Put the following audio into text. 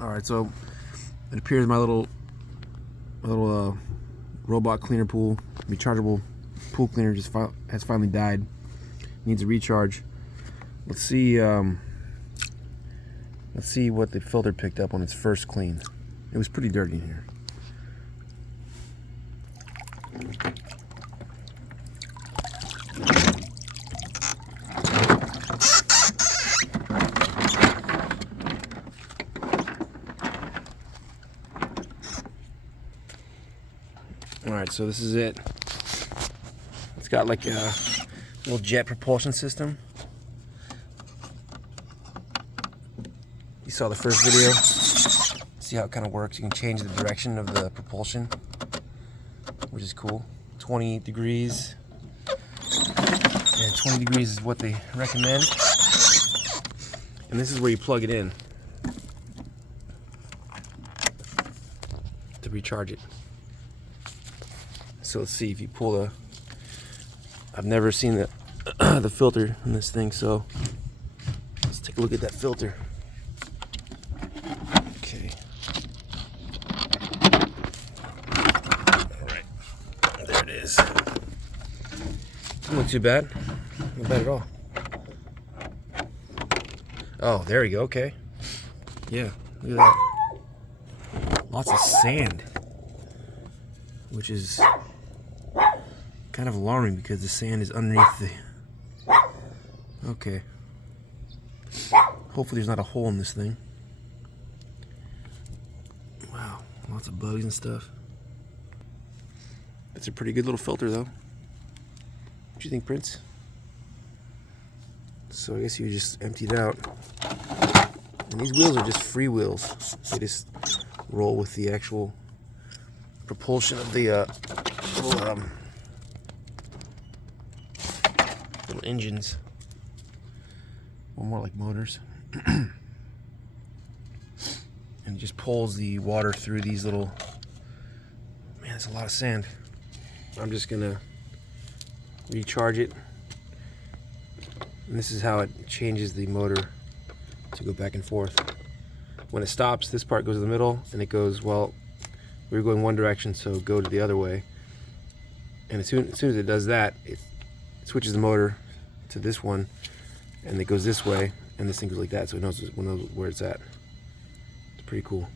All right, so it appears my little robot cleaner pool, rechargeable pool cleaner, has finally died. Needs a recharge. Let's see what the filter picked up on its first clean. It was pretty dirty in here. Alright, so this is it. It's got like a little jet propulsion system. You saw the first video. See how it kind of works. You can change the direction of the propulsion, which is cool. 20 degrees. And 20 degrees is what they recommend. And this is where you plug it in to recharge it. So let's see if you pull the... I've never seen the filter in this thing, so let's take a look at that filter. Okay. Alright. There it is. Doesn't look too bad. Not bad at all. Oh, there we go. Okay. Yeah, look at that. Lots of sand, which is kind of alarming because the sand is underneath the... Okay. Hopefully there's not a hole in this thing. Wow, lots of bugs and stuff. It's a pretty good little filter though. What do you think, Prince? So I guess you just empty it out. And these wheels are just free wheels. They just roll with the actual propulsion of the little engines. Or more like motors. And it just pulls the water through these little... Man, that's a lot of sand. I'm just gonna recharge it. And this is how it changes the motor to go back and forth. When it stops, this part goes in the middle, and it goes, well, we were going one direction, so go to the other way. And as soon as it does that, it switches the motor to this one, and it goes this way, and this thing goes like that, so it knows where it's at. It's pretty cool.